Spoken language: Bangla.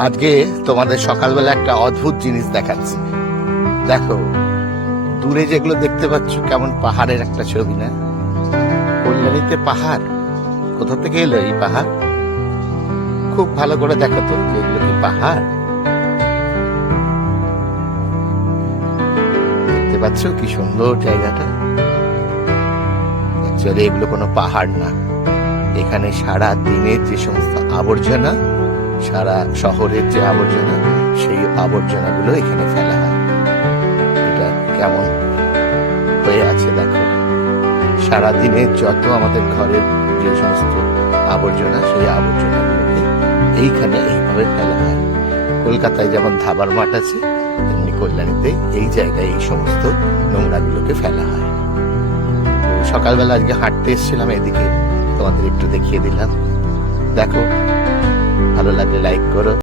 আজকে তোমাদের সকালবেলা একটা অদ্ভুত জিনিস দেখাচ্ছি। দেখো, দূরে যেগুলো দেখতে পাচ্ছ কেমন পাহাড়ের একটা ছবি না? কল্যাণীতে পাহাড়, কোথা থেকে এলো এই পাহাড়? খুব ভালো করে দেখো তো, এগুলো কি পাহাড়? দেখতে পাচ্ছ কি সুন্দর জায়গাটা? অ্যাকচুয়ালি এগুলো কোনো পাহাড় না, এখানে সারা দিনের যে সমস্ত আবর্জনা, সারা শহরের যে আবর্জনা, সেই আবর্জনাগুলো এখানে ফেলা হয়। এটা কেমন হয়ে আছে দেখো, সারা দিনের যত আমাদের ঘরের যে সমস্ত আবর্জনা, সেই আবর্জনাগুলোকে এইখানে এইভাবে ফেলা হয়। কলকাতায় যেমন ধাবার মাঠ আছে, তেমনি কল্যাণীতে এই জায়গায় এই সমস্ত নোংরাগুলোকে ফেলা হয়। তো সকালবেলা আজকে হাঁটতে এসেছিলাম এদিকে, তোমাদের একটু দেখিয়ে দিলাম। দেখো, ভালো লাগলে লাইক করো।